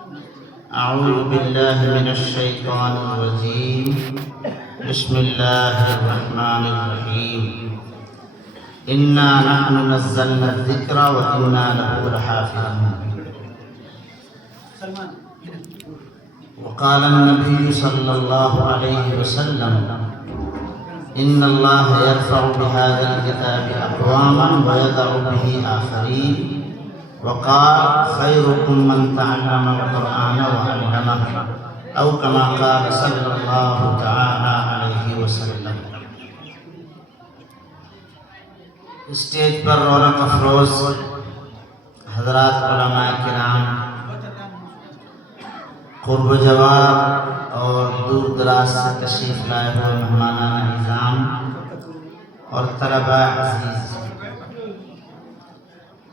أعوذ بالله من الشيطان الرجيم. بسم الله الرحمن الرحيم. إنا نحن نزلنا الذكر وإنا له لحافظون. وقال النبي صلى الله عليه وسلم: إن الله يرفع بهذا الكتاب أقواما ويضع به آخرين. وقال: خيركم من تعلم القرآن وعلمه، أو كما قال صلى الله تعالى عليه وسلم. اسٹیج پر رونق افروز حضرات علماء کرام، قرب و جوار اور دور دراز سے تشریف لائے ہوئے مہمانان نظام اور طلباء عزیز،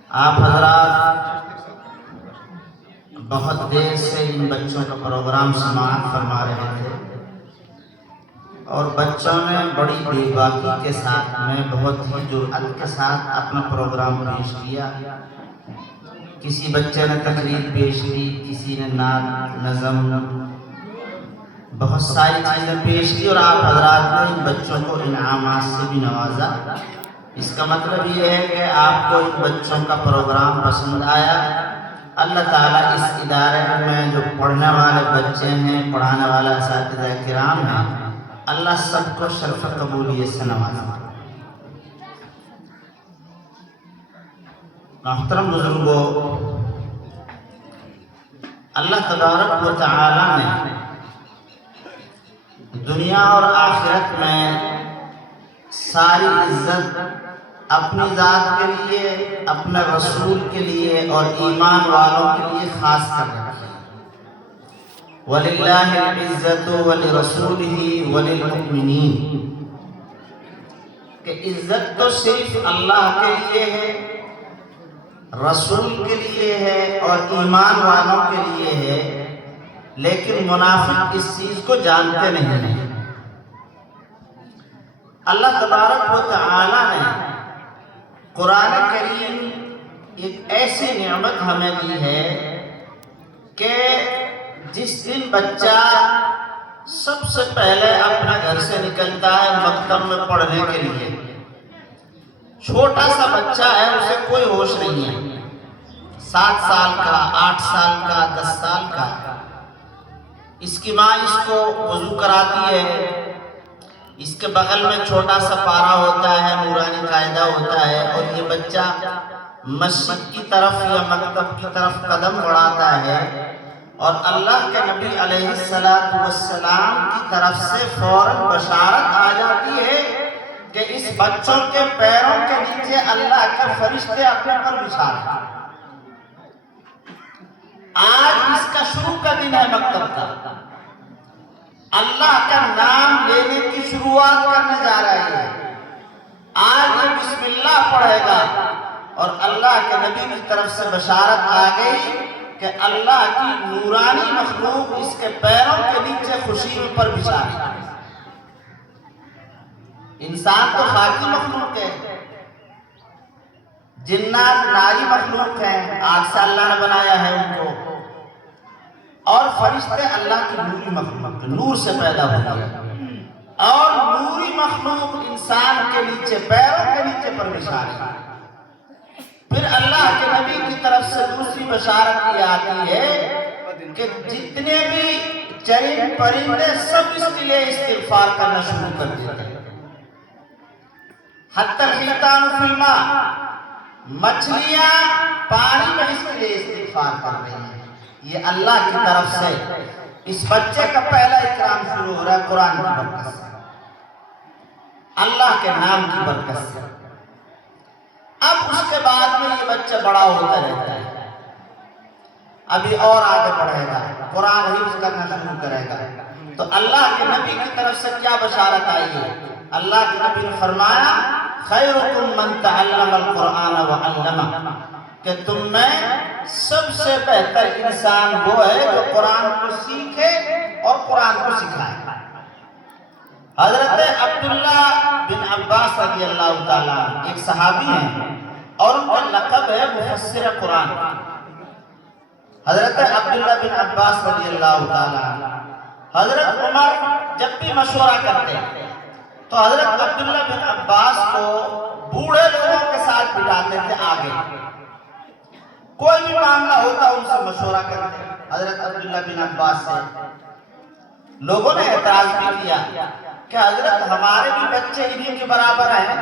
آپ حضرات بہت دیر سے ان بچوں کا پروگرام سماعت فرما رہے تھے اور بچوں نے بڑی بے باکی کے ساتھ میں بہت ہی جرأت کے ساتھ اپنا پروگرام پیش کیا. کسی بچے نے تقریر پیش کی، کسی نے نعت، نظم، بہت ساری چیزیں پیش کی اور آپ حضرات نے ان بچوں کو انعامات سے بھی نوازا. اس کا مطلب یہ ہے کہ آپ کو ان بچوں کا پروگرام پسند آیا. اللہ تعالیٰ اس ادارے میں جو پڑھنے والے بچے ہیں، پڑھانے والے اساتذہ کرام ہیں، اللہ سب کو شرف قبولیت سے نوازا. محترم بزرگوں، اللہ تبارک و تعالیٰ نے دنیا اور آخرت میں ساری عزت اپنی ذات کے لیے، اپنے رسول کے لیے اور ایمان والوں کے لیے خاص کر رکھی ہے. وَلِلَّهِ الْعِزَّةُ وَلِرَسُولِهِ وَلِلْمُؤْمِنِينَ، کہ عزت تو صرف اللہ کے لیے ہے، رسول کے لیے ہے اور ایمان والوں کے لیے ہے، لیکن منافق اس چیز کو جانتے نہیں ہیں. اللہ تبارک و تعالی نے قرآن کریم ایک ایسی نعمت ہمیں دی ہے کہ جس دن بچہ سب سے پہلے اپنے گھر سے نکلتا ہے مکتب میں پڑھنے کے لیے، چھوٹا سا بچہ ہے، اسے کوئی ہوش نہیں ہے، 7 سال کا، 8 سال کا، 10 سال کا. اس کی ماں اس کو وضو کراتی ہے، اس کے بغل میں چھوٹا سا پارا ہوتا ہے، نورانی قاعدہ ہوتا ہے، اور یہ بچہ مسجد کی طرف یا مکتب کی طرف قدم بڑھاتا ہے اور اللہ کے نبی علیہ السلام کی طرف سے فوراً بشارت آ جاتی ہے کہ اس بچوں کے پیروں کے نیچے اللہ کے فرشتے اپنے پر بچھا رہے ہیں. آج اس کا شروع کا دن ہے مکتب کا، اللہ کا نام لینے کی شروعات کرنے جا رہا ہے. آج یہ بسم اللہ پڑھے گا اور اللہ کے نبی کی طرف سے بشارت آ گئی کہ اللہ کی نورانی مخلوق اس کے پیروں کے نیچے خوشی پر بچھا رہی ہے. انسان تو خاکی مخلوق ہے، جنات ناری مخلوق ہیں، آگ سے اللہ نے بنایا ہے ان کو، اور فرشتے اللہ کی نوری مخلوق، نور سے پیدا ہوتا ہے، اور نوری مخلوق انسان کے نیچے، پیروں کے نیچے پر بچھا رہی ہے. پھر اللہ کے نبی کی طرف سے دوسری بشارت یہ آتی ہے کہ جتنے بھی چرند پرندے سب اس کے لیے استغفار کرنا شروع کر دیتے ہیں. حتی الحیتان فی الماء، مچھلیاں پانی میں اس کے لیے استغفار کر رہی ہیں. یہ اللہ کی طرف سے اس بچے کا پہلا اکرام شروع ہو رہا ہے قرآن کی برکت سے، اللہ کے نام کی برکت سے. اب اس کے بعد میں یہ بچہ بڑا ہوتا رہتا ہے، ابھی اور آگے بڑھے گا، قرآن حفظ کرنا شروع کرے گا. تو اللہ کے نبی کی طرف سے کیا بشارت آئی ہے؟ اللہ کے نبی نے فرمایا: خیرکم من تعلم القرآن وعلمہ، کہ تم میں سب سے بہتر انسان وہ ہے جو قرآن کو سیکھے اور قرآن کو سکھائے. حضرت عبداللہ بن عباس رضی اللہ تعالیٰ ایک صحابی ہیں اور ان کا لقب ہے مفسر قرآن. حضرت عبداللہ بن عباس رضی اللہ تعالیٰ عنہ، حضرت عمر جب بھی مشورہ کرتے تو حضرت عبداللہ بن عباس کو بوڑھے لوگوں کے ساتھ بٹھاتے تھے آگے، کوئی بھی معاملہ ہوتا ان سے مشورہ کرتے حضرت عبداللہ بن عباس سے۔ لوگوں نے اعتراض بھی کیا کہ حضرت ہمارے بھی بچے انہی کے برابر ہیں،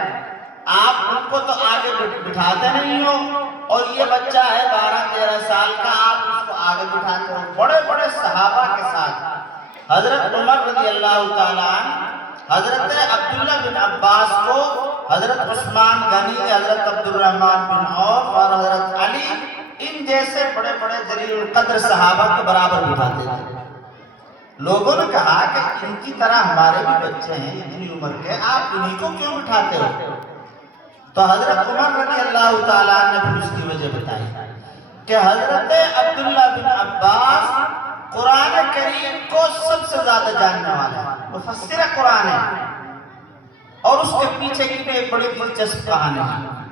آپ ان کو تو آگے بٹھاتے نہیں ہو، اور یہ بچہ ہے 12-13 سال کا، آپ اس کو آگے بٹھاتے ہو۔ بڑے بڑے صحابہ کے ساتھ حضرت عمر رضی اللہ تعالیٰ عنہ حضرت عبداللہ بن عباس کو حضرت عثمان غنی، حضرت عبد الرحمن بن عوف اور حضرت علی، ان جیسے بڑے بڑے جلیل القدر صحابہ کے برابر بٹھاتے تھے۔ لوگوں نے کہا کہ ان کی طرح ہمارے بھی بچے ہیں اتنی عمر کے، آپ انہی کو کیوں بٹھاتے ہو؟ تو حضرت عمر رضی اللہ تعالیٰ نے پھر اس کی وجہ بتائی کہ حضرت عبداللہ بن عباس قرآن کریم کو سب سے زیادہ جاننے والا ہے، مفسر قرآن ہے، اور اس کے پیچھے کی ایک بڑی دلچسپ کہانی ہے۔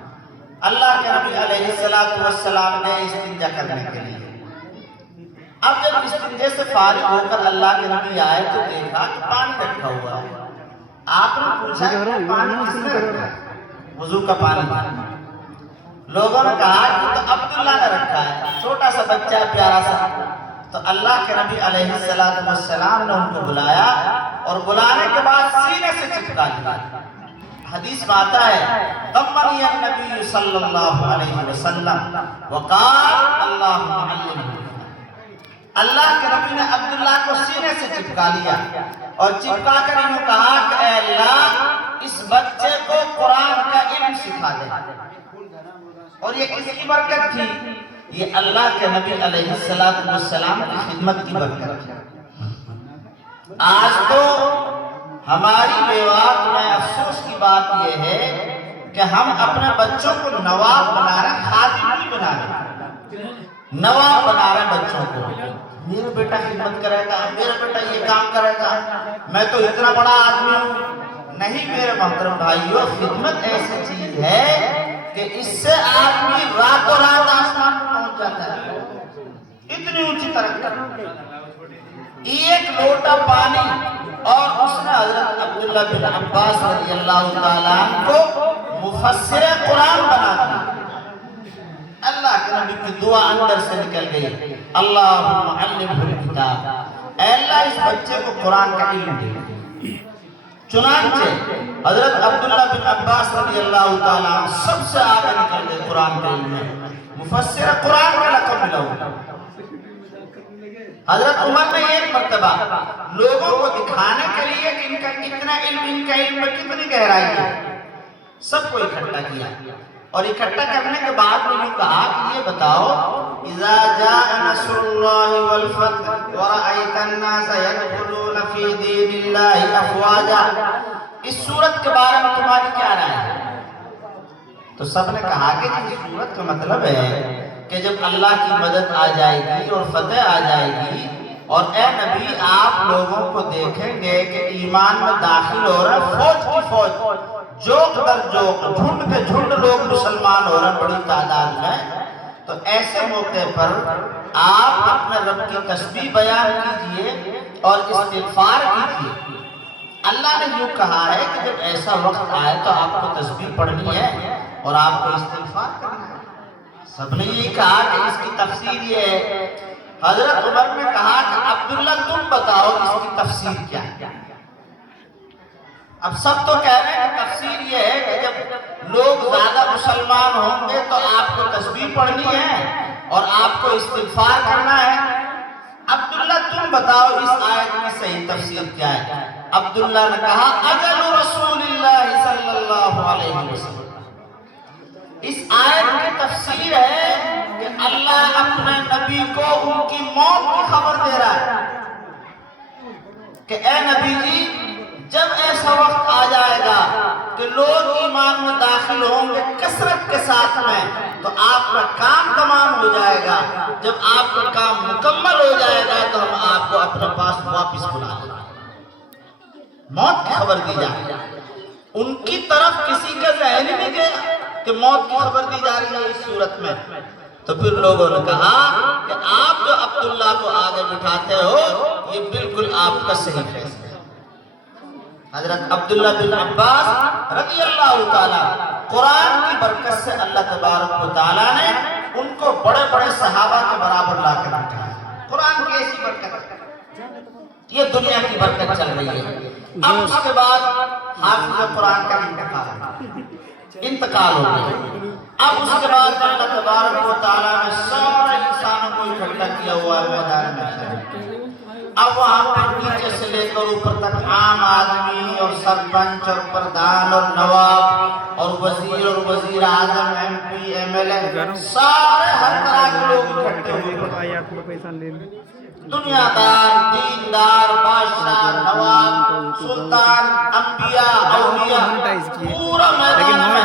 اللہ کے نبی علیہ السلام نے استنجا کرنے کے لیے، اب جب استنجے سے فارغ ہو کر اللہ کے نبی آئے تو دیکھا کہ پانی رکھا ہوا ہے۔ آپ نے پوچھا کہ پانی کس نے رکھا ہے؟ وضو کا پانی تھا۔ لوگوں نے کہا کہ تو عبداللہ نے رکھا ہے، چھوٹا سا بچہ ہے پیارا سا۔ تو اللہ کے نبی علیہ السلام نے ان کو بلایا، اور بلانے کے بعد سینے سے چپکا دیا۔ حدیث میں آتا ہے ضمنی النبی صلی اللہ علیہ وسلم وقال اللہم علمہ، اللہ کے نبی نے عبداللہ کو سینے سے چپکا لیا اور چپکا کر انہوں کہا کہ اے اللہ اس بچے کو قرآن کا علم سکھا دے۔ اور یہ کس کی برکت تھی؟ یہ اللہ کے نبی علیہ السلام کی خدمت کی برکت تھی۔ آج تو ہماری بیوات میں افسوس کی بات یہ ہے کہ ہم اپنے بچوں کو نواب بنا رہے ہیں، خادم نہیں بنا رہے، نواب بنا رہے ہیں بچوں کو۔ میرا بیٹا خدمت کرے گا، میرا بیٹا یہ کام کرے گا، میں تو اتنا بڑا آدمی ہوں۔ نہیں میرے محترم بھائیو، خدمت ایسی چیز ہے کہ اس سے آدمی راتوں رات آسمان پر پہنچ جاتا ہے، اتنی اونچی ترقی۔ ایک لوٹا پانی اور اس نے حضرت عبداللہ بن عباس رضی اللہ تعالیٰ عنہ کو مفسر قرآن بنا دیا۔ اللہ کے نبی کی دعا اندر سے نکل گئی، اللہم علمہ الکتاب، اے اللہ اس بچے کو قرآن کا علم دے۔ چنانچہ حضرت عبداللہ بن عباس رضی اللہ تعالیٰ عنہ سب سے آگے نکل گئے قرآن کے علم میں، مفسر قرآن کا لقب ملا ہوا۔ حضرت عمر نے ایک مرتبہ لوگوں کو دکھانے کے لیے کہ ان کا کتنا علم، ان کا علم میں کتنی گہرائی ہے، سب کو اکٹھا کیا، اور اکٹھا کرنے کے بعد میں یہ کہا کہ یہ بتاؤ اذا جاء نصر اللہ والفتح ورأیت الناس يدخلون فی دین اللہ افواجا، اس سورت کے بارے میں تمہاری کیا رائے ہے؟ تو سب نے کہا کہ اس سورت کا مطلب ہے کہ جب اللہ کی مدد آ جائے گی اور فتح آ جائے گی، اور اے نبی آپ لوگوں کو دیکھیں گے کہ ایمان میں داخل ہو رہا ہے فوج کی فوج، جوک در جوک، جھنڈ پہ جھنڈ لوگ مسلمان ہو رہے ہیں بڑی تعداد میں، تو ایسے موقع پر آپ اپنے رب کی تسبیح بیان کیجئے اور استغفار کیجئے۔ اللہ نے یوں کہا ہے کہ جب ایسا وقت آئے تو آپ کو تسبیح پڑھنی ہے اور آپ کو استغفار کرنا ہے۔ سب نے یہ کہا کہ اس کی تفسیر یہ ہے۔ حضرت عمر نے کہا کہ عبداللہ تم بتاؤ اس کی تفسیر کیا ہے؟ اب سب تو کہہ رہے ہیں کہ تفسیر یہ ہے کہ جب لوگ زیادہ مسلمان ہوں گے تو آپ کو تسبیح پڑھنی ہے اور آپ کو استغفار کرنا ہے۔ عبداللہ تم بتاؤ اس آیت کی صحیح تفسیر کیا ہے؟ عبداللہ نے کہا اجل رسول اللہ صلی اللہ علیہ وسلم، اس آیت کی تفسیر ہے کہ اللہ اپنے نبی کو ان کی موت کی خبر دے رہا ہے کہ اے نبی جی جب ایسا وقت آ جائے گا کہ لوگ ایمان میں داخل ہوں گے کثرت کے ساتھ میں، تو آپ کا کام تمام ہو جائے گا۔ جب آپ کا کام مکمل ہو جائے گا تو ہم آپ کو اپنے پاس واپس بلا لیں گے۔ موت کی خبر دی جائے، ان کی طرف کسی کا ذہن ہی نہیں گیا کہ موت کی خبر دی جا رہی ہے اس صورت میں۔ تو پھر لوگوں نے کہا کہ آپ جو عبداللہ کو آگے بٹھاتے ہو یہ بالکل آپ کا صحیح فیصلہ ہے۔ حضرت عبداللہ بن عباس رضی اللہ تعالیٰ، قرآن کی برکت سے اللہ تبارک و تعالیٰ نے ان کو بڑے بڑے صحابہ کے برابر لا کر بٹھایا۔ قرآن کی ایسی برکت ہے، یہ دنیا کی برکت چل رہی ہے۔ اب اس کے بعد حافظ قرآن کا انتقال ہو گیا۔ اب اس کے بعد اللہ تبارک و تعالیٰ نے سارے انسانوں کو اکٹھا کیا ہوا ہے میدان میں۔ اب وہاں پر نیچے سے لے کر اوپر تک عام آدمی اور سرپنچ اور پردھان اور نواب اور وزیر اعظم، M P, M L A, سارے ہر طرح کے لوگ اکٹھے ہوئے، دنیا دار، دیندار، بادشاہ، نواب، سلطان، انبیاء، اولیاء، پورا میدان میں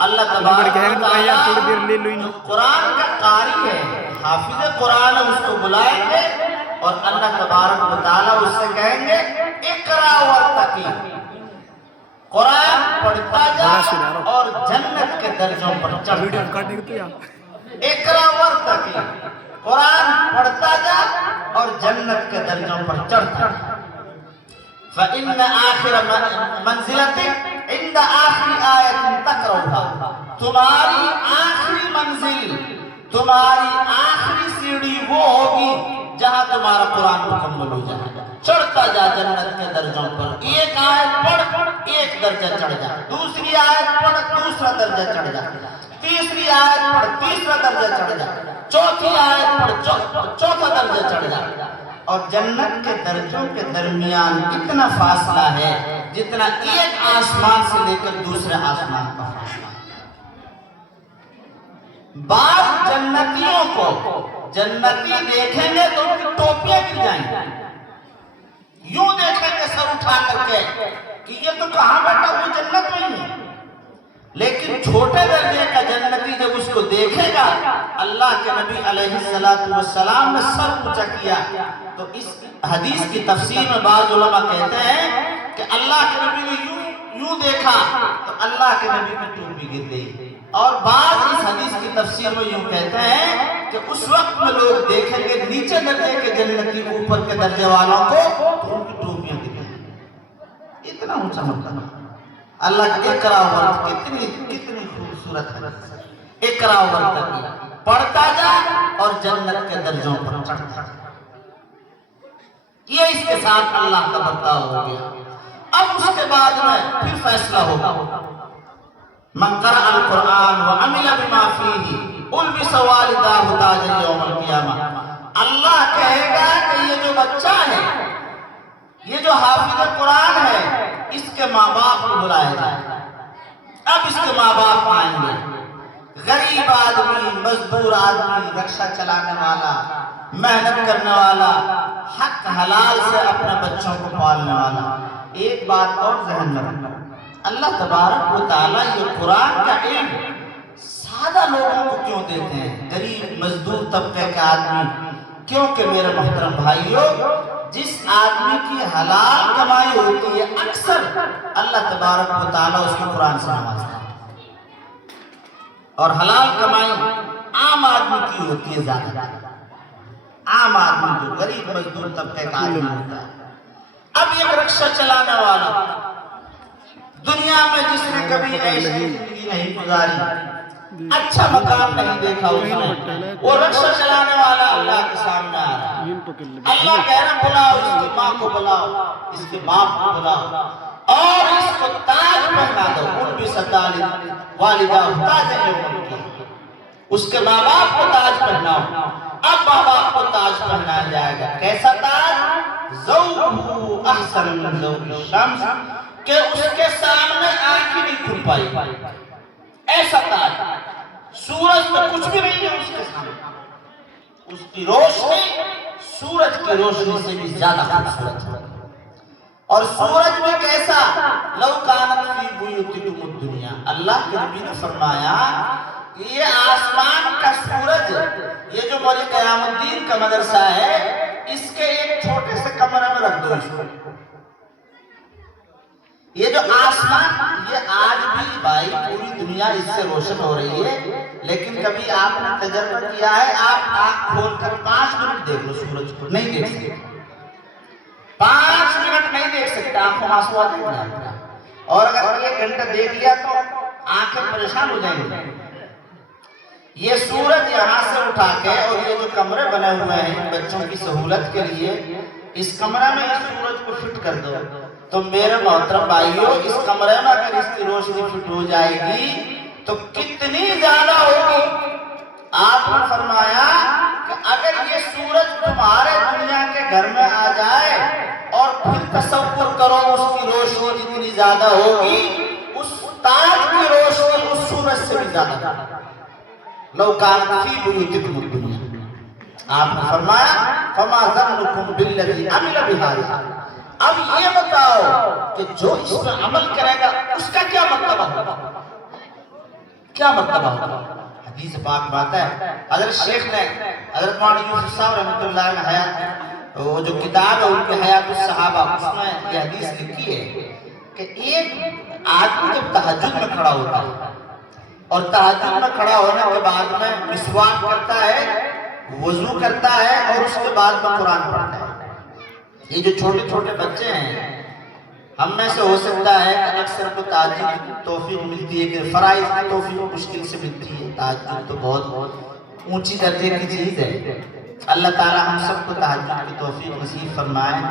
اللہ تبارک و تعالیٰ جو قرآن کا قاری ہے، حافظ قرآن ہے، اس کو بلائیں گے اور اللہ تبارک و تعالیٰ اس سے کہیں گے اقرا ورتقی، قرآن پڑھتا جا اور جنت کے درجوں پر چڑھتا جا۔ اقرا ورتقی، قرآن پڑھتا جا اور جنت کے درجوں پر چڑھتا جا۔ فَإِنَّ آخِرَ مَنزِلَتِكَ عِنْدَ آخِرِ آیَةٍ تَقْرَؤُهَا، تمہاری آخری منزل، تمہاری آخری سیڑھی وہ ہوگی جہاں تمہارا قرآن مکمل ہو جائے گا۔ چڑھتا جا جنت کے درجوں پر، ایک آیت پڑھ ایک درجہ چڑھ جا، دوسری آیت پڑھ دوسرا درجہ چڑھ جا، تیسری آیت پڑھ تیسرا درجہ چڑھ جا، چوتھی آیت پڑھ چوتھا درجہ چڑھ جا۔ اور جنت کے درجوں کے درمیان اتنا فاصلہ ہے جتنا ایک آسمان سے لے کر دوسرے آسمان کا فاصلہ۔ بعض جنتیوں کو جنتی دیکھیں گے تو ان کی ٹوپیاں گر جائیں گے، یوں دیکھیں گے سر اٹھا کر کے کہ یہ تو کہاں بیٹھا وہ جنت میں ہی ہے۔ لیکن چھوٹے درجے کا جنتی جب اس کو دیکھے گا، اللہ کے نبی علیہ السلام نے سر اونچا کیا تو اس حدیث کی تفسیر میں بعض علماء کہتے ہیں کہ اللہ کے نبی نے یوں دیکھا تو اللہ کے نبی کی ٹوپی گر گئی، اور بعض اس حدیث کی تفسیر میں یوں کہتے ہیں کہ اس وقت میں لوگ دیکھیں گے نیچے درجے کے جنتی اوپر کے درجے والوں کو تو ان کی ٹوپیاں گر گئی۔ اتنا اونچا مرتبہ اللہ کا اقرا ورتقی، کتنی خوبصورت ہے۔ اقرا ورتقی، پڑھتا جا اور جنت کے درجوں پر چڑھتا جا۔ یہ اس کے ساتھ اللہ کا برتاؤ ہو گیا۔ اب اس کے بعد میں پھر فیصلہ ہوگا، من قرأ القرآن وعمل بما فیہ البس والداہ تاجا یوم القیامہ۔ اللہ کہے گا کہ یہ جو بچہ ہے، یہ جو حافظ قرآن ہے، اس کے ماں باپ کو بلائے جائے۔ اب اس کے ماں باپ آئیں گے، غریب آدمی، مزدور آدمی، رکشہ چلانے والا، محنت کرنے والا، حق حلال سے اپنے بچوں کو پالنے والا۔ ایک بات اور ذہن میں رکھنا، اللہ تبارک و تعالیٰ یہ قرآن کا علم سادہ لوگوں کو کیوں دیتے ہیں، غریب مزدور طبقے کے آدمی؟ کیونکہ میرے محترم بھائیوں، جس آدمی کی حلال کمائی ہوتی ہے اکثر اللہ تبارک و تعالیٰ اس کو قرآن سے نوازتا ہے، اور حلال کمائی عام آدمی کی ہوتی ہے زیادہ، عام آدمی جو غریب مزدور طبقے کا آدمی ہوتا ہے۔ اب یہ رکشہ چلانے والا، دنیا میں جس نے کبھی ایسی زندگی نہیں گزاری، اچھا مکان نہیں دیکھا اس نے، وہ رکشہ چلانے والا اللہ کے سامنے آ رہا ہے، اللہ کہہ رہا بلاؤ اس کی ماں کو، بلاؤ اس کے باپ کو، بلاؤ اور اس کو تاج پہنا دو، البس والدہ تاج یوم القیامہ، اس کے ماں باپ کو تاج پہناؤ۔ اب ماں باپ کو تاج پہنایا جائے گا، کیسا تاج؟ ذوقہ احسن من ذوق الشمس، کہ اس کے سامنے آنکھ نہیں کھل پائی، ایسا تاج، سورج میں کچھ بھی نہیں ہے اس کے سامنے، اس کی روشنی سورج کی روشنی سے بھی زیادہ خوبصورت ہے۔ اور سورج میں کیسا؟ لو کانت فی بیوتکم الدنیا، اللہ کے نبی نے فرمایا یہ آسمان کا سورج، یہ جو مولی قیام الدین کا مدرسہ ہے، اس کے ایک چھوٹے سے کمرے میں رکھ دو اس کو، یہ جو آسمان، یہ آج بھی بھائی پوری دنیا اس سے روشن ہو رہی ہے، لیکن کبھی آپ نے تجربہ کیا ہے؟ آپ آنکھ کھول کر 5 منٹ دیکھ لو سورج کو، نہیں دیکھ سکتے، 5 منٹ نہیں دیکھ سکتے، آنکھوں میں آنسو آ جائیں گے آپ کا۔ اور اگر 1 گھنٹہ دیکھ لیا تو آنکھیں پریشان ہو جائیں گے۔ یہ سورج یہاں سے اٹھا کے، اور یہ جو کمرے بنے ہوئے ہیں بچوں کی سہولت کے لیے، اس کمرے میں اس سورج کو فٹ کر دو تو میرے محترم بھائیوں، اس کمرے میں اگر اس کی روشنی فٹ ہو جائے گی تو کتنی زیادہ ہوگی۔ آپ نے فرمایا کہ اگر یہ سورج تمہارے دنیا کے گھر میں آ جائے اور پھر تصور کرو اس کی روشنی جتنی زیادہ ہوگی، اس تاج کی روشنی اس سورج سے بھی زیادہ لو کان فی بیوتکم الدنیا۔ آپ نے فرمایا فما ظنکم بالذی عمل بہذا۔ اب یہ بتاؤ کہ جو اس پر عمل کرے گا اس کا کیا مرتبہ ہوگا، کیا مرتبہ ہوگا۔ حدیث پاک بات ہے، حضرت شیخ نے، حضرت مولانا یوسف صاحب رحمۃ اللہ علیہ حیات، وہ جو کتاب ہے ان کی حیات الصحابہ، اس میں یہ حدیث لکھی ہے کہ ایک آدمی جب تہجد میں کھڑا ہوتا ہے اور تہجد میں کھڑا ہونے کے بعد میں مسواک کرتا ہے، وضو کرتا ہے، اور اس کے بعد میں قرآن پڑھتا ہے۔ یہ جو چھوٹے چھوٹے بچے ہیں، ہم میں سے ہو سکتا ہے کہ اکثر کو تہجد کی توفیق ملتی ہے کہ فرائض کی توفیق مشکل سے ملتی ہے، تہجد تو بہت اونچی درجے کی چیز ہے۔ اللہ تعالی ہم سب کو تہجد کی توفیق نصیب فرمائے،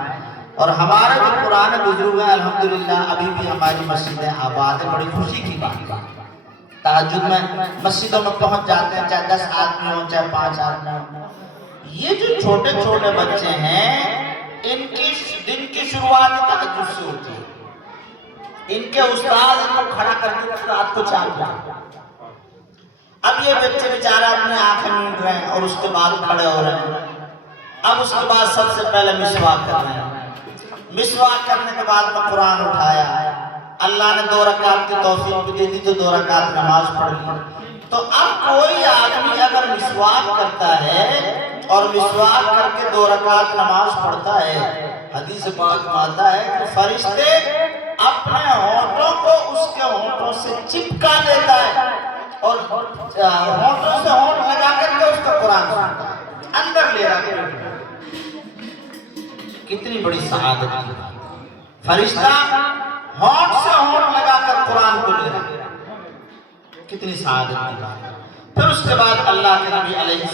اور ہمارے جو پرانے بزرگ ہیں الحمدللہ ابھی بھی ہماری مسجدیں آباد ہیں، بڑی خوشی کی بات ہے۔ تہجد میں مسجدوں میں پہنچ جاتے ہیں، چاہے 10 آدمی ہوں چاہے 5 آدمی ہوں۔ یہ جو چھوٹے چھوٹے بچے ہیں، ان کی دن کی شروعات تہجد سے ہوتی ہے۔ ان کے استاد ان کو کھڑا کر کے رات کو 4 بجے، اب یہ بچے بیچارہ اپنی آنکھیں میٹ رہے ہیں اور اس کے بعد کھڑے ہو رہے ہیں۔ اب اس کے بعد سب سے پہلے مسواک کر رہے ہیں، مسواک کرنے کے بعد میں قرآن اٹھایا، اللہ نے 2 رکعت کی توفیق بھی دے دی تو 2 رکعت نماز پڑھ لی۔ تو اب کوئی آدمی اگر مسواک کرتا ہے اور مسواک کر کے 2 رکعت نماز پڑھتا ہے، حدیث پاک میں آتا ہے کہ فرشتے اپنے ہونٹوں کو اس کے ہونٹوں سے چپکا دیتا ہے اور ہونٹوں سے ہونٹ لگا کر کے اس کا قرآن سنتا ہے، اندر لے رہا ہے۔ کتنی بڑی سعادت کی بات، فرشتہ ہونٹ سے ہونٹ لگا کر قرآن کو لے رہا ہے، کتنی سعادت کی بات۔ پھر اس کے بعد اللہ کے نبی علیہ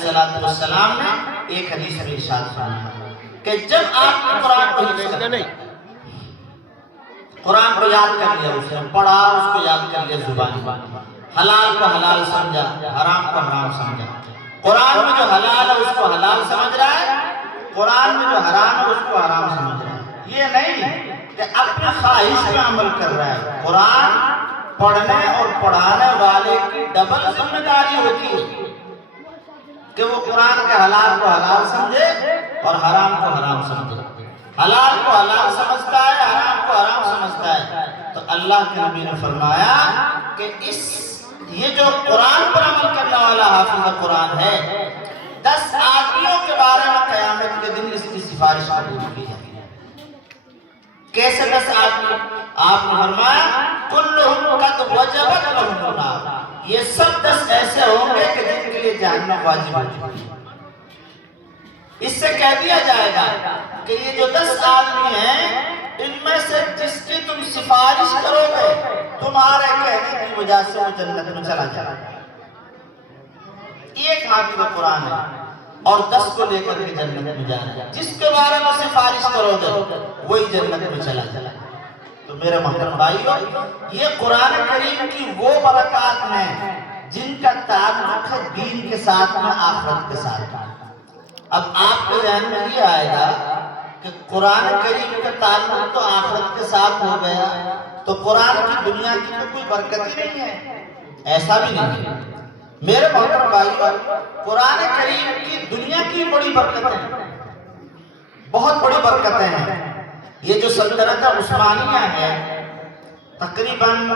السلام نے ایک حدیث میں ارشاد فرمایا کہ جب آپ نے قرآن کو یاد کر لیا، اس نے پڑھا، اس کو یاد کر لیا زبان، حلال کو حلال سمجھا، حرام کو حرام سمجھا، قرآن میں جو حلال ہے اس کو حلال سمجھ رہا ہے، قرآن میں جو حرام ہے اس کو حرام سمجھ رہا ہے۔ یہ نہیں کہ اپنے خواہش میں عمل کر رہا ہے۔ قرآن پڑھنے اور پڑھانے والے کی ڈبل ذمہ داری ہوتی ہے کہ وہ قرآن کے حلال کو حلال سمجھے اور حرام کو حرام سمجھے۔ حلال کو حلال سمجھتا ہے، حرام کو حرام سمجھتا ہے، تو اللہ کے نبی نے فرمایا کہ یہ جو قرآن پر عمل کرنے والا حافظ قرآن ہے، 10 آدمیوں کے بارے میں قیامت کے دن اس کی سفارش قبول کی جائے گی۔ کیسے 10 آدمی؟ آپ نے فرمایا کلہم قد وجبت لہم النار، یہ سب 10 ایسے ہوں گے کہ جن کے لیے جہنم واجب ہو چکی ہے۔ اس سے کہہ دیا جائے گا کہ یہ جو 10 آدمی ہیں، ان میں سے جس کی تم سفارش کرو گے تمہارے کہنے کی وجہ سے وہ جنت میں چلا جائے گا۔ ایک حافظ قرآن ہے اور 10 کو لے کر کے جنت میں جانا ہے، جس کے بارے میں سفارش کرو گے وہی جنت میں چلا جائے گا۔ تو میرے محترم بھائیو، یہ قرآن کریم کی وہ برکات ہیں جن کا تعلق ہے دین کے ساتھ میں، آخرت کے ساتھ۔ اب آپ کے ذہن میں یہ آئے گا کہ قرآن کریم کا تعلق تو آخرت کے ساتھ ہو گیا، تو قرآن کی دنیا کی تو کوئی برکت ہی نہیں ہے۔ ایسا بھی نہیں ہے میرے محترم بھائیو، قرآن کریم کی دنیا کی بڑی برکتیں، بہت بڑی برکتیں ہیں۔ یہ جو سلطنت عثمانیہ ہے، تقریباً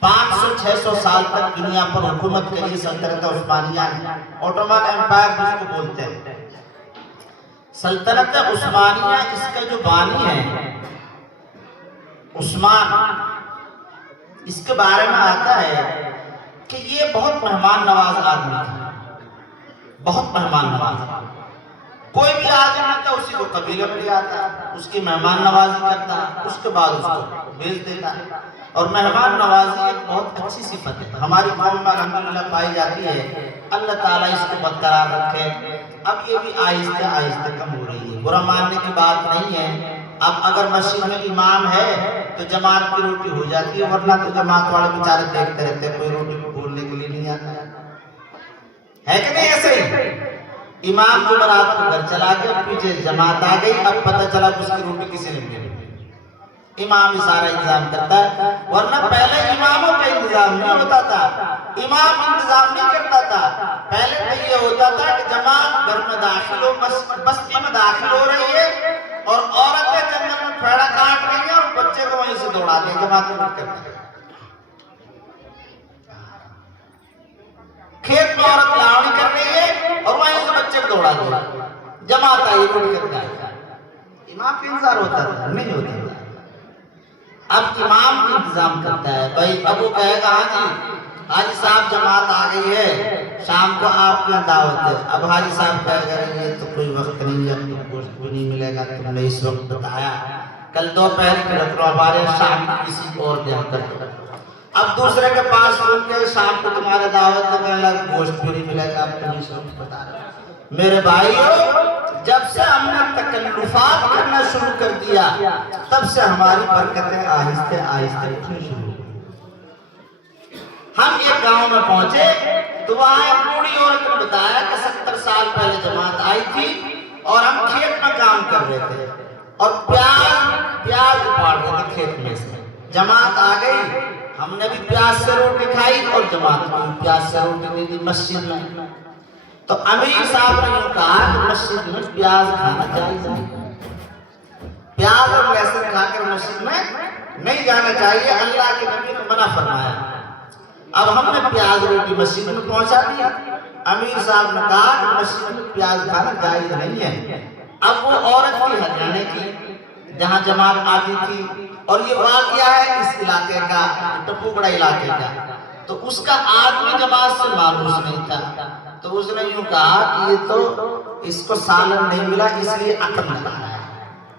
500-600 سال تک دنیا پر حکومت کری سلطنت عثمانیہ نے، اوٹومن ایمپائر جس کو بولتے ہیں۔ سلطنت عثمانیہ اس کا جو بانی ہے عثمان اس کے بارے میں آتا ہے کہ یہ بہت مہمان نواز آدمی تھا، بہت مہمان نواز۔ کوئی بھی آدمی تھا اسی کو قبیلے میں لے آتا، اس کی مہمان نوازی کرتا، اس کے بعد اس کو بھیج دیتا۔ اور مہمان نوازی ایک بہت اچھی صفت ہے، ہماری قوم میں الحمدللہ پائی جاتی ہے۔ اللہ تعالیٰ اس کو برقرار رکھے۔ اب یہ بھی آہستہ آہستہ کم ہو رہی ہے، برا ماننے کی بات نہیں ہے۔ اب اگر مسجد میں امام ہے تو جماعت کی روٹی ہو جاتی ہے، ورنہ تو جماعت والے بیچارے دیکھتے رہتے ہیں، کوئی روٹی بولنے کے لیے نہیں آتا ہے کہ نہیں؟ ایسے ہی امام جمعرات کو گھر چلا گیا، پیچھے جماعت آ گئی، اب پتہ چلا کہ اس کی روٹی کسی نے ملی۔ امام سارا انتظام کرتا ہے، ورنہ پہلے اماموں کا انتظام نہیں ہوتا تھا، امام انتظام نہیں کرتا تھا۔ پہلے تو یہ ہوتا تھا کہ جماعت گھر میں داخل ہو، بستی میں داخل ہو رہی ہے اور عورتیں جنگل میں پھیڑا کاٹ رہی ہیں اور بچے کو وہیں سے دوڑا دیں، جماعت میں کرتے ہیں۔ کھیت میں عورت لاؤنی کر رہی ہے اور وہیں سے بچے کو دوڑا دیں، جماعت آئی روٹی کرتا ہے۔ امام کا انتظار ہوتا تھا؟ نہیں ہوتا تھا۔ اب امام انتظام کرتا ہے، بھائی اب وہ کہے گا ہاں جی حاجی صاحب جماعت آ گئی ہے، شام کو آپ کی دعوت ہے۔ اب حاجی صاحب کہے گا یہ تو کوئی وقت نہیں ہے، گوشت بھی نہیں ملے گا، تم نے اس وقت بتایا، کل دوپہر کی رکھ لو، ہمارے شام کو کسی اور دن کر دو۔ اب دوسرے کے پاس سن کے شام کو تمہارے دعوت ہے، کہنے لگا گوشت بھی نہیں ملے گا، اب تم اس وقت بتا رہے۔ میرے بھائیو، جب سے ہم نے تکلفات کرنا شروع کر دیا تب سے ہماری برکتیں آہستہ آہستہ اٹھنی شروع ہوئی۔ ہم ایک گاؤں میں پہنچے تو وہاں ایک بوڑھی عورت نے بتایا کہ 70 سال پہلے جماعت آئی تھی اور ہم کھیت میں کام کر رہے تھے اور پیاز اپاڑ رہے تھے کھیت میں سے۔ جماعت آ گئی، ہم نے بھی پیاز سے روٹی کھائی اور جماعت کو بھی پیاز سے روٹی دی تھی مسجد میں۔ تو امیر صاحب نے یہ کہا کہ مسجد میں پیاز کھانا جائز نہیں، پیاز اور لہسن کھا کر مسجد میں نہیں جانا چاہیے، اللہ کے نبی نے منع فرمایا۔ اب ہم نے پیاز روٹی مسجد میں پہنچا دیا، امیر صاحب نے کہا کہ مسجد میں پیاز کھانا جائز نہیں ہے۔ اب وہ عورت کی ہریانے کی جہاں جماعت آتی تھی، اور یہ واقعہ ہے اس علاقے کا، ٹپوگڑا علاقے کا، تو اس کا آدمی جماعت سے مانوس نہیں تھا، تو اس نے یوں کہا کہ یہ تو اس کو سالن نہیں ملا اس لیے عقل نہ رہا ہے،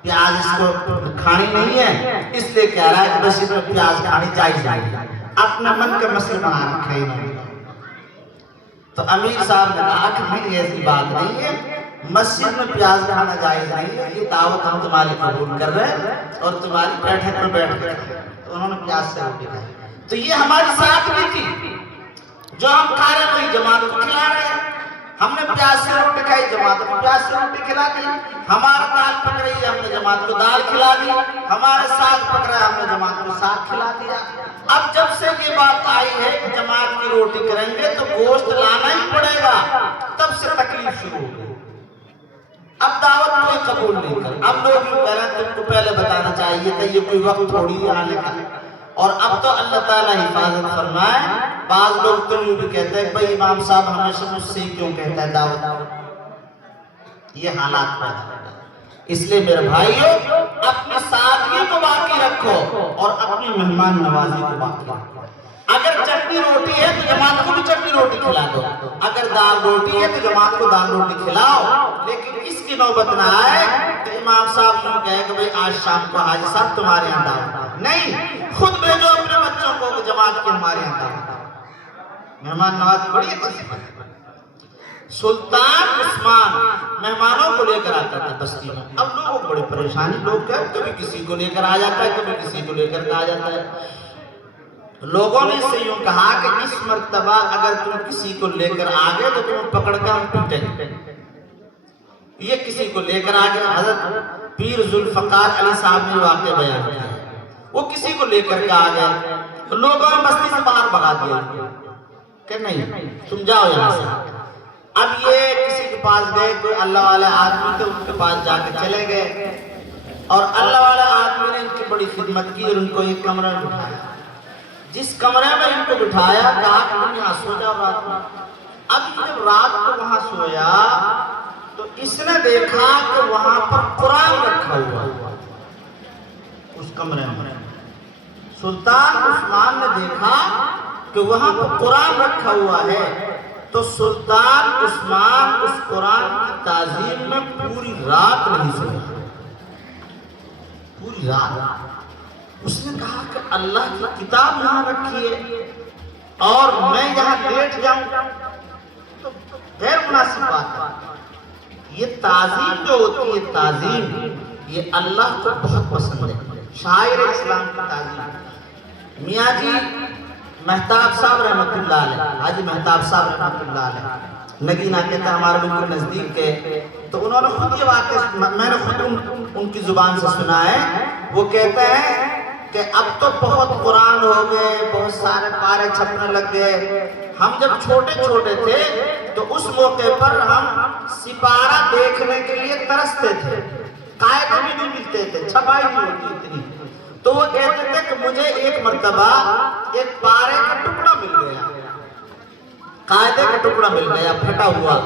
پیاز اس کو کھانی نہیں ہے اس لیے کہہ رہا ہے کہ مسجد میں پیاز کھانی جائز نہیں ہے، اپنا من کا مسئلہ بنا رکھا ہی نہیں۔ تو امیر صاحب نے کہا کہ نہیں ایسی بات نہیں ہے، مسجد میں پیاز کھانا جائز نہیں ہے، یہ دعوت ہم تمہاری قبول کر رہے ہیں اور تمہاری بیٹھک میں بیٹھ کر، تو انہوں نے پیاز سے روٹی کھائی۔ تو یہ ہماری ساتھ بھی تھی، جو ہم کھا رہے ہیں جماعت کو کھلا رہے ہیں، ہم نے پیاز سے روٹی کھائی، جماعت کو پیاز سے روٹی کھلا دی، ہمارا دال پک رہی ہے ہم نے جماعت کو دال کھلا دی، ہمارے ساگ پک رہا ہے ہم نے جماعت کو ساگ کھلا دیا۔ اب جب سے یہ بات آئی ہے کہ جماعت کی روٹی کریں گے تو گوشت لانا ہی پڑے گا، تب سے تکلیف شروع ہو گئی۔ اب دعوت کوئی قبول نہیں کر، اب لوگ یوں کہہ رہے ہیں تم کو پہلے بتانا چاہیے تھا، یہ کوئی وقت تھوڑی آنے کا۔ اور اب تو اللہ تعالیٰ حفاظت فرمائے، بعض لوگ تو یوں بھی کہتے ہیں بھئی امام صاحب ہمیشہ مجھ سے ہی کیوں کہتا ہے دعوت، یہ حالات پیدا ہوتا ہے۔ اس لیے میرے بھائیو، اپنی سادگی کو باقی رکھو اور اپنی مہمان نوازی کو باقی رکھو۔ اگر چٹنی روٹی ہے تو جماعت کو بھی چٹنی روٹی کھلا دو، اگر دال روٹی ہے تو جماعت کو دال روٹی کھلاؤ، لیکن اس کی نوبت نہ آئے کہ امام صاحب یوں کہے کہ بھئی آج شام کو حاجی صاحب تمہارے یہاں دعوت، نہیں، خود بھیجو اپنے بچوں کو کہ جماعت کی ہمارے یہاں دعوت۔ مہمان نوازی بڑی اچھی صفت ہے۔ سلطان عثمان مہمانوں کو لے کر آتا تھا بستی میں، اب لوگوں کو بڑی پریشانی، لوگ کبھی کسی کو لے کر آ جاتا ہے، کبھی کسی کو لے کر آ جاتا ہے۔ لوگوں نے اس سے یوں کہا کہ اس مرتبہ اگر تم کسی کو لے کر آگے تو تم پکڑ کر ہم پیٹیں گے۔ یہ کسی کو لے کر آگے، حضرت پیر ذوالفقار علی صاحب نے واقعہ بیان کیا، وہ کسی کو لے کر کے آگے تو لوگوں نے بستی سے باہر بھگا دیا کہ نہیں تم جاؤ یہاں سے۔ اب یہ کسی کے پاس گئے، کوئی اللہ والے آدمی تھے، ان کے پاس جا کے چلے گئے اور اللہ والے آدمی نے ان کی بڑی خدمت کی اور ان کو ایک کمرے میں بٹھایا۔ جس کمرے میں ان کو بٹھایا کہا کہ تم یہاں سو جاؤ رات میں۔ اب جب رات کو وہاں سویا تو اس نے دیکھا کہ وہاں پر قرآن رکھا ہوا اس کمرے میں، سلطان عثمان نے دیکھا کہ وہاں پر قرآن رکھا ہوا ہے، تو سلطان عثمان اس قرآن کی تعظیم میں پوری رات نہیں سویا، پوری رات۔ اس نے کہا کہ اللہ کی کتاب یہاں رکھی ہے اور میں یہاں لیٹ جاؤں تو غیر مناسب بات ہے۔ یہ تعظیم جو ہوتی ہے، تعظیم یہ اللہ کو بہت پسند ہے، شاعر اسلام کی تعظیم۔ میاں جی مہتاب صاحب رحمت اللہ علیہ، حاجی مہتاب صاحب رحمت اللہ علیہ، نگینہ کہتا ہے ہمارے بالکل نزدیک کے، تو انہوں نے خود یہ واقعہ، میں نے خود ان کی زبان سے سنا ہے، وہ کہتے ہیں کہ اب تو بہت قرآن ہو گئے، بہت سارے پارے چھپنے لگ گئے، ہم جب چھوٹے چھوٹے تھے تو اس موقع پر ہم سپارہ دیکھنے کے لیے ترستے تھے، قاعدے بھی نہیں ملتے تھے، چھپائی نہیں ہوتی اتنی، تو وہ کہتے تھے کہ مجھے ایک مرتبہ ایک پارے کا ٹکڑا مل گیا، قاعدے کا ٹکڑا مل گیا پھٹا ہوا،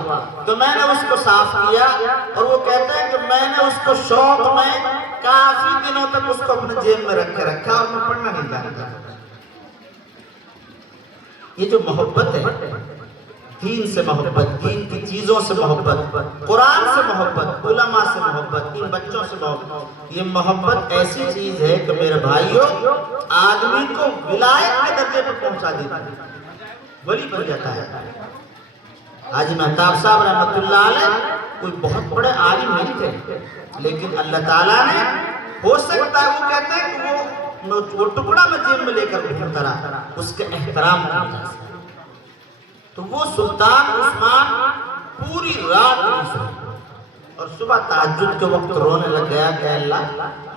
تو میں نے اس کو صاف کیا، اور وہ کہتے ہیں کہ میں نے اس کو شوق میں کافی دنوں تک اس کو اپنے جیب میں رکھ کے رکھا اور میں پڑھنا نہیں جانتا۔ یہ جو محبت ہے، دین سے محبت، دین کی چیزوں سے محبت، قرآن سے محبت، علماء سے محبت، ان بچوں سے محبت، یہ محبت ایسی چیز ہے کہ میرے بھائیوں آدمی کو ولایت کے درجے پر پہنچا دیتا ہے، ولی بن جاتا ہے۔ حاجی مہتاب صاحب رحمت اللہ علیہ کوئی بہت بڑے عالم نہیں تھے، لیکن اللہ تعالیٰ نے، ہو سکتا ہے وہ کہتے ہیں کہ وہ ٹکڑا میں جیب میں لے کر گھومتا رہا، اس کے احترام کرتا ہے۔ تو وہ سلطان عثمان پوری رات نہیں سویا اور صبح تہجد کے وقت رونے لگ گیا کہ اللہ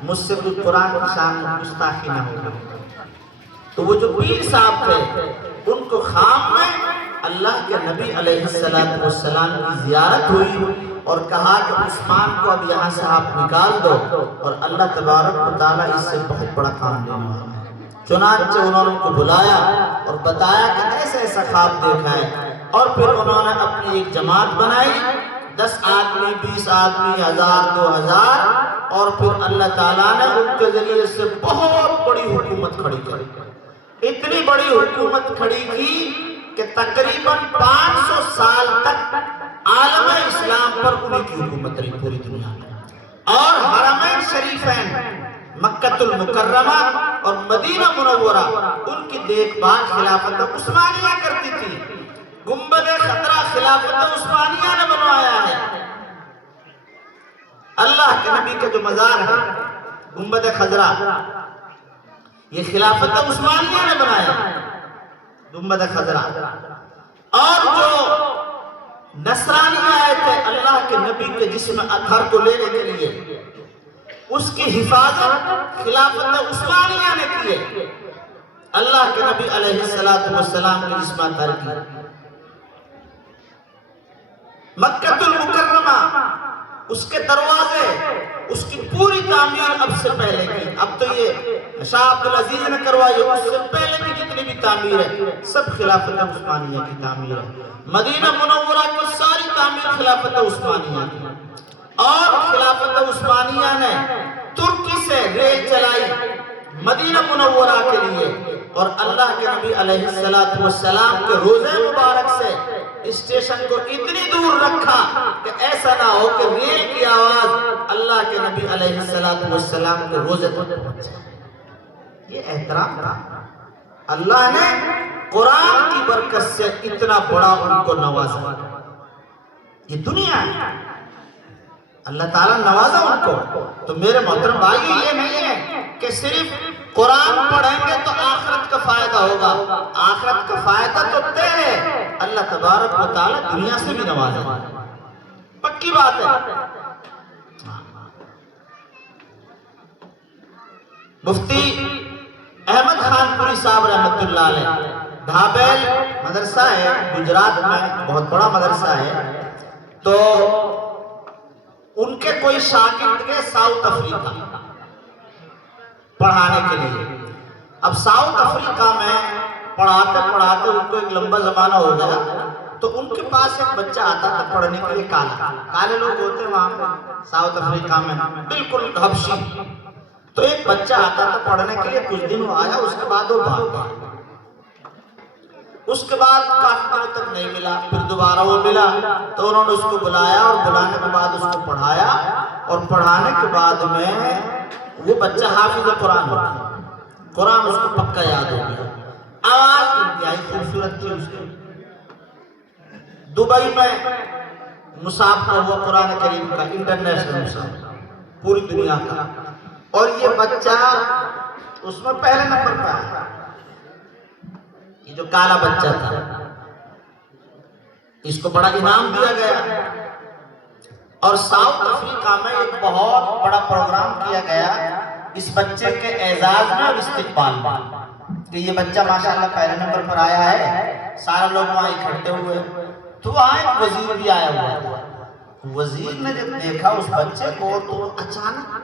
مجھ سے کوئی قرآن کی شان میں گستاخی نہ ہو۔ تو وہ جو پیر صاحب تھے ان کو خام میں اللہ کے نبی علیہ السلام کی زیارت ہوئی اور کہا کہ عثمان کو اب یہاں سے آپ نکال دو اور اللہ تبارک و تعالیٰ اس سے بہت بڑا کام دینے والا ہے۔ چنانچہ انہوں نے ان کو بلایا اور بتایا کہ ایسا ایسا خواب دیکھا ہے، اور پھر انہوں نے اپنی ایک جماعت بنائی، 10 آدمی، 20 آدمی، 1000، 2000، اور پھر اللہ تعالیٰ نے ان کے ذریعے سے بہت بڑی حکومت کھڑی کی، اتنی بڑی حکومت کھڑی کی کہ تقریباً 500 سال تک عالم اسلام پر انہی کی حکومت رہی پوری دنیا میں، اور حرمین شریفین مکہ المکرمہ اور مدینہ منورہ ان کی دیکھ بھال خلافت عثمانیہ کرتی تھی۔ گنبد خضرا خلافت عثمانیہ نے بنوایا ہے، اللہ کے نبی کا جو مزار ہے گنبد خضرا یہ خلافت عثمانیہ نے بنایا گنبد خضرا۔ اور جو نصرانی آئے تھے اللہ کے نبی کے جسم اطہر کو لینے کے لیے، اس کی حفاظت خلافت عثمانیہ نے کی ہے، اللہ کے نبی علیہ السلام کے جسم اطہر کی۔ مکہ المکرمہ اس کے دروازے، اس کی پوری تعمیر اب سے پہلے کی، اب تو یہ شاہ عبدالعزیز نے کروائی، اس سے پہلے کی جتنی بھی تعمیر ہے سب خلافت عثمانیہ کی تعمیر ہے۔ مدینہ منورہ کی ساری تعمیر خلافت عثمانیہ کی، اور خلافت عثمانیہ نے ترکی سے ریل چلائی مدینہ منورہ کے لیے، اور اللہ کے نبی علیہ السلام کے روضہ مبارک سے اسٹیشن کو اتنی دور رکھا کہ ایسا نہ ہو کہ ریل کی آواز اللہ کے نبی علیہ السلام کے روضے تک پہنچ جائے۔ یہ احترام تھا، اللہ نے قرآن کی برکت سے اتنا بڑا ان کو نوازا۔ یہ دنیا ہے، اللہ تعالیٰ نوازا ان کو۔ تو میرے محترم بھائی یہ نہیں ہے کہ صرف قرآن پڑھیں گے تو آخرت کا فائدہ ہوگا، آخرت کا فائدہ تو طے ہے، اللہ تبارک و تعالیٰ دنیا سے بھی نوازا، پکی بات ہے۔ مفتی احمد خان پوری صاحب رحمت اللہ علیہ، دھابیل مدرسہ ہے گجرات میں، بہت بڑا مدرسہ ہے، تو ان کے کوئی شاگرد گئے ساؤتھ افریقہ پڑھانے کے لیے۔ اب ساؤتھ افریقہ میں پڑھاتے پڑھاتے ان کو ایک لمبا زمانہ ہو گیا، تو ان کے پاس ایک بچہ آتا تھا پڑھنے کے لیے، کالے لوگ ہوتے ہیں وہاں پہ ساؤتھ افریقہ میں، بالکل حبشی، تو ایک بچہ آتا تھا پڑھنے کے لیے، کچھ دن وہ آیا، اس کے بعد وہ بھاگ گیا۔ اس کے بعد کافی دنوں تک نہیں ملا، پھر دوبارہ وہ ملا تو انہوں نے اس کو بلایا اور بلانے کے بعد اس کو پڑھایا، اور پڑھانے کے بعد میں وہ بچہ حافظ قرآن ہو گیا، قرآن اس کو پکا یاد ہو گیا، آواز انتہائی خوبصورت تھی اس کی۔ دبئی میں مسابقہ ہوا قرآن کریم کا، انٹرنیشنل مسابقہ پوری دنیا کا، اور یہ بچہ اس میں پہلے نمبر پہ آیا، یہ جو کالا بچہ تھا، اس کو بڑا انعام دیا گیا، اور ساؤتھ افریقہ میں ایک بہت بڑا پروگرام کیا گیا اس بچے کے اعزاز میں اور استقبال میں، کہ یہ بچہ ماشاءاللہ پہلے نمبر پر آیا ہے، سارے لوگ وہاں اکٹھے ہوئے، تو وہاں ایک وزیر بھی آیا ہوا تھا۔ وزیر نے جب دیکھا اس بچے کو تو اچانک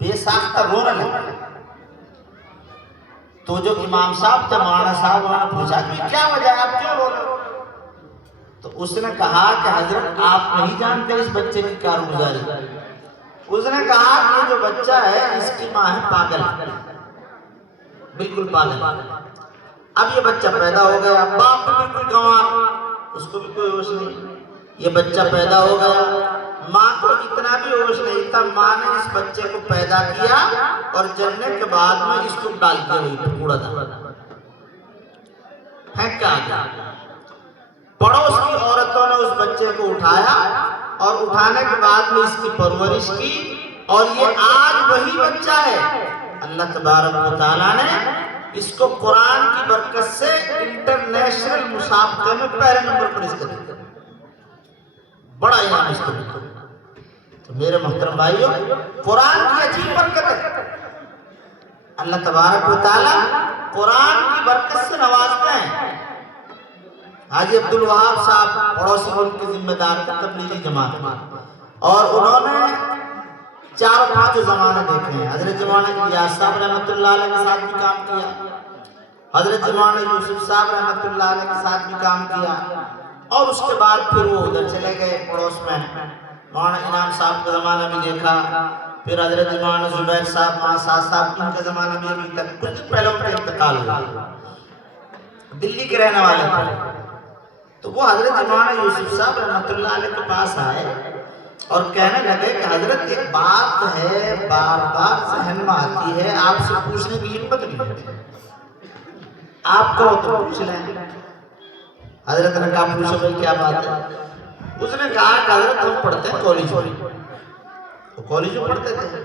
بے ساختہ رونے لگا، تو جو امام صاحب تھے، مولانا صاحب، انہوں نے پوچھا کہ کیا وجہ ہے، آپ کیوں رو رہے ہو؟ تو اس نے کہا کہ حضرت آپ نہیں جانتے اس بچے کی کارگزاری۔ اس نے کہا کہ یہ جو بچہ ہے اس کی ماں ہے پاگل، بالکل پاگل۔ اب یہ بچہ پیدا ہو گیا، باپ بھی بالکل گنوار، اس کو بھی کوئی ہوش نہیں، یہ بچہ پیدا ہو گیا، ماں کو اتنا بھی ہوش نہیں تھا، ماں نے اس بچے کو پیدا کیا اور جننے کے بعد میں اس کو ڈال کے ہوئی کوڑا دان پھینک کے آ گیا۔ پڑوس کی عورتوں نے اس بچے کو اٹھایا اور اٹھانے کے بعد میں اس کی پرورش کی، اور یہ آج وہی بچہ ہے، اللہ تبارک و تعالیٰ نے اس کو قرآن کی برکت سے انٹرنیشنل مسابقے میں پہلے نمبر پر اس کو دیا، بڑا انعام اس کو دیا۔ تو میرے محترم بھائیوں، قرآن کی عجیب برکت ہے، اللہ تبارک و تعالیٰ قرآن کی برکت سے نوازتے ہیں۔ حاجی عبدالوہاب صاحب پڑوسی ملک کے ذمہ دار تھے تبلیغی جماعت میں، اور انہوں نے 4-5 زمانے دیکھے ہیں۔ حضرت مولانا الیاس صاحب رحمۃ اللہ علیہ کے ساتھ بھی کام کیا، حضرت مولانا یوسف صاحب رحمۃ اللہ علیہ کے ساتھ بھی کام کیا، اور اس کے بعد پھر وہ ادھر چلے گئے پڑوس میں، مولانا انعام صاحب کا زمانہ بھی دیکھا، پھر حضرت مولانا زبیر صاحب، مولانا سعد صاحب، ان کا زمانہ بھی ابھی تک، کچھ دن پہلے ان کا انتقال ہوا، دلی کے رہنے والے تھے۔ تو وہ حضرت مولانا یوسف صاحب رحمۃ اللہ علیہ کے پاس آئے اور کہنے لگے کہ حضرت ایک بات ہے بار بار ذہن میں آتی ہے، آپ سے پوچھنے کی ہمت نہیں ہوتی، آپ کو تو پوچھ لیں۔ حضرت نے کہا پوچھو بھائی کیا بات ہے؟ اس نے کہا کہ حضرت ہم پڑھتے ہیں کالج میں، تو کالج میں پڑھتے تھے،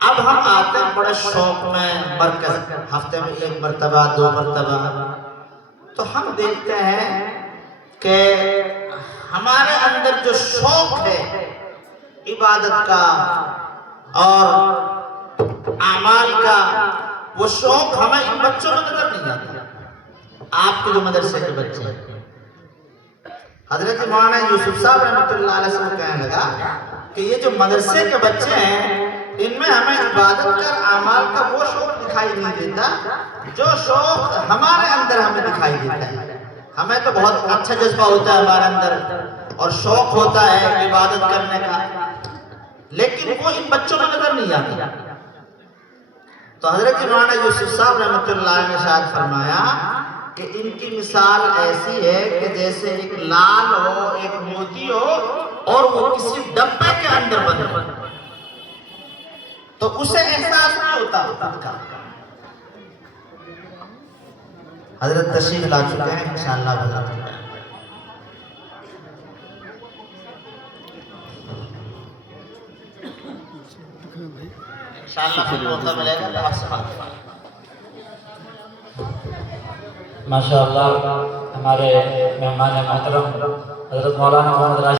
اب ہم آتے ہیں بڑے شوق میں مرکز، ہفتے میں 1 مرتبہ 2 مرتبہ، تو ہم دیکھتے ہیں کہ ہمارے اندر جو شوق ہے عبادت کا اور اعمال کا، وہ شوق ہمیں ان بچوں میں نظر نہیں آتا۔ آپ کے جو مدرسے کے بچے ہیں، حضرت مولانا یوسف صاحب رحمۃ اللہ علیہ سے کہنے لگا کہ یہ جو مدرسے کے بچے ہیں، ان میں ہمیں عبادت کا اعمال کا وہ شوق دکھائی نہیں دیتا جو شوق ہمارے اندر ہمیں دکھائی دیتا ہے۔ ہمیں تو بہت اچھا جذبہ ہوتا ہے ہمارے اندر اور شوق ہوتا ہے عبادت کرنے کا، لیکن وہ ان بچوں میں نظر نہیں آتا۔ تو حضرت مولانا یوسف صاحب رحمۃ اللہ علیہ نے ارشاد فرمایا کہ ان کی مثال ایسی ہے کہ جیسے ایک لال ہو، ایک موتی ہو، اور وہ کسی ڈبے کے اندر بند ہو، تو اسے احساس نہیں ہوتا خود کا۔ حضرت تشریف لا چکے ہیں، انشاءاللہ بتاتے ہیں۔ انشاءاللہ پھر موقع ملے گا آپ سے بات کریں۔ ماشاءاللہ ہمارے مہمان محترم حضرت مولانا محمد راشد